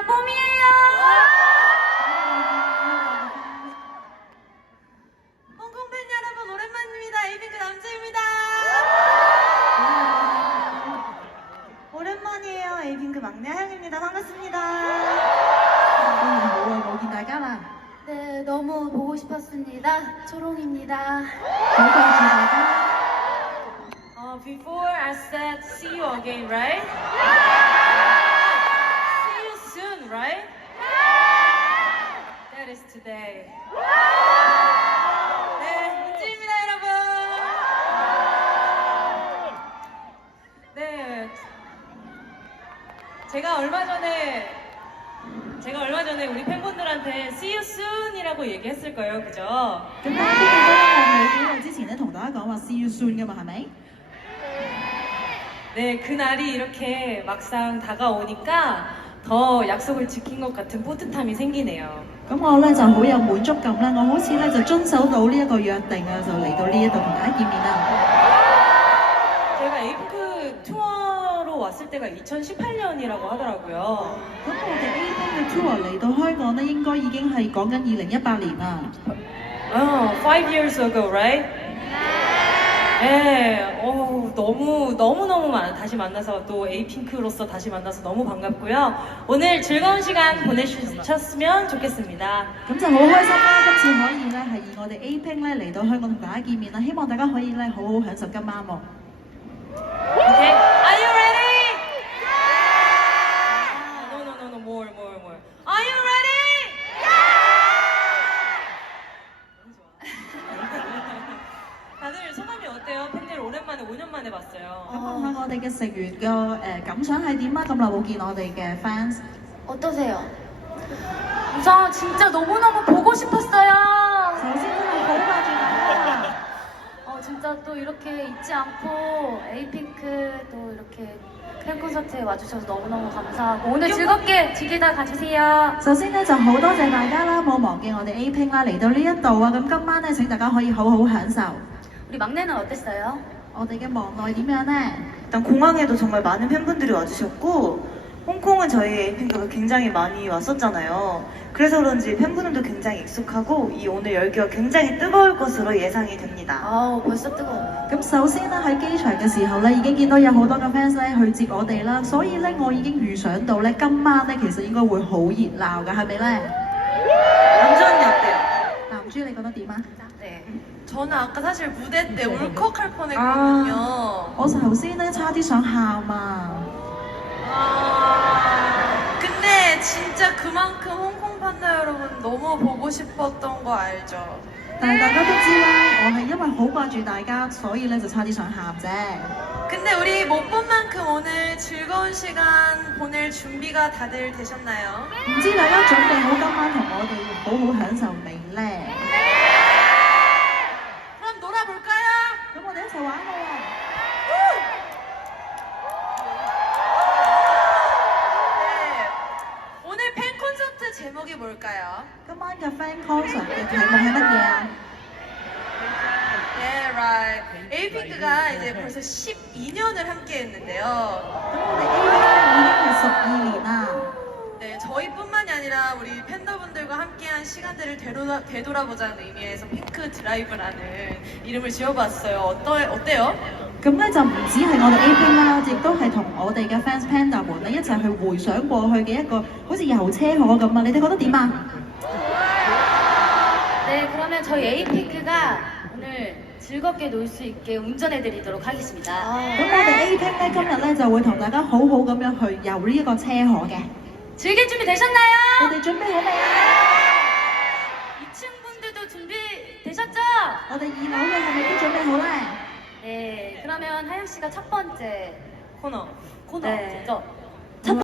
네, 너무 보고 싶었습니다. 초롱입니다. 감사합니다. Uh, before I said see you again, right? See you soon, right? That is today. 네, 우찌입니다, 여러분. 네, 제가 얼마 전에 제가 얼마 전에 우리 팬분들한테 See you soon이라고 얘기했을 거예요, 그죠? 咁大家都記得我喺幾日之前咧同大家講話 see you soon 噶嘛，係咪？ 네, 그날이 이렇게 막상 다가오니까 더 약속을 지킨 것 같은 뿌듯함이 생기네요. 咁我咧就好有滿足感啦，我好似咧就遵守到呢一個約定啊，就嚟到呢一度同大家見面啦。 저희가 에이핑크 투어로 왔을 때가 2018년이라고 하더라고요. 咁我哋 A 班嘅 tour 嚟到香港咧，應該已經係講緊二零一八年啦。 어, five years ago, right? 네, 어, 너무 너무 너무 많 다시 만나서 또 에이핑크로서 다시 만나서 너무 반갑고요. 오늘 즐거운 시간 보내주셨으면 좋겠습니다. 咁就好開心啦！今次可以咧係以我哋 A Pink 咧嚟到香港同大家見面啦，希望大家可以咧好好享受今晚喎。 Okay, are you 오랜만에 5년 만에 봤어요. 咁問下我哋嘅成員嘅誒感想係點啊？咁耐冇見我哋嘅 fans， 어떠세요? 우선 진짜 너무너무 보고 싶었어요. 首先真係好掛住大家。 어, 진짜 또 이렇게 잊지 않고 에이핑크 또 이렇게 팬 콘서트에 와주셔서 너무너무 감사하고 오늘 즐겁게 즐기다 가주세요. 首先咧就好多謝大家啦，冇忘記我哋 A Pink 啦嚟到呢一度啊！咁今晚咧請大家可以好好享受。 우리 막내는 어땠어요? 我哋嘅忙內點樣呢？ 일단 공항에도 정말 많은 팬분들이 와주셨고 홍콩은 저희 에이핑크가 굉장히 많이 왔었잖아요. 그래서 그런지 팬분들도 굉장히 익숙하고 이 오늘 열기가 굉장히 뜨거울 것으로 예상이 됩니다. 아우 벌써 뜨거워. 咁首先咧喺機場嘅時候咧，已經見到有好多嘅 fans 咧去接我哋啦，所以咧我已經預想到咧今晚咧其實應該會好熱鬧㗎，係咪咧？ 완전히 어때요? 南珠你覺得點啊？ 네. 저는 아까 사실 무대 때 울컥할 뻔했거든요. 我頭先咧差啲想喊啊！ 근데 진짜 그만큼 홍콩 판다 여러분 너무 보고 싶었던 거 알죠? 但係大家都知啦，我係因為好掛住大家，所以咧就差啲想喊啫。 근데 우리 못 본 만큼 오늘 즐거운 시간 보낼 준비가 다들 되셨나요? 唔知大家準備好今晚同我哋好好享受未咧？ 뭘까요? Good 팬 콘서트 대박이 뭐야? Yeah, right. 에이핑크가 이제 벌써 12년을 함께했는데요. 네, 저희뿐만이 아니라 우리 팬더분들과 함께한 시간들을 되돌아, 되돌아보자는 의미에서 핑크 드라이브라는 이름을 지어봤어요. 어떠, 어때요? 咁咧就唔止係我哋 A Pink 啦，亦都係同我哋嘅 fans panda 們咧一齊去回想過去嘅一個好似遊車河咁啊！你哋覺得點啊？ 네 그러면 저희 에이핑크가 오늘 즐겁게 놀 수 있게 운전해드리도록 하겠습니다. 咁我哋 A Pink 咧今日咧就會同大家好好咁樣去遊呢一個車河嘅。 즐길 준비 되셨나요? 你哋準備好未啊？ 2층 분들도 준비 되셨죠? 我哋二樓嘅係咪都準備好咧？ 네 그러면 하영 씨가 첫 번째 코너. 코너 네. 죠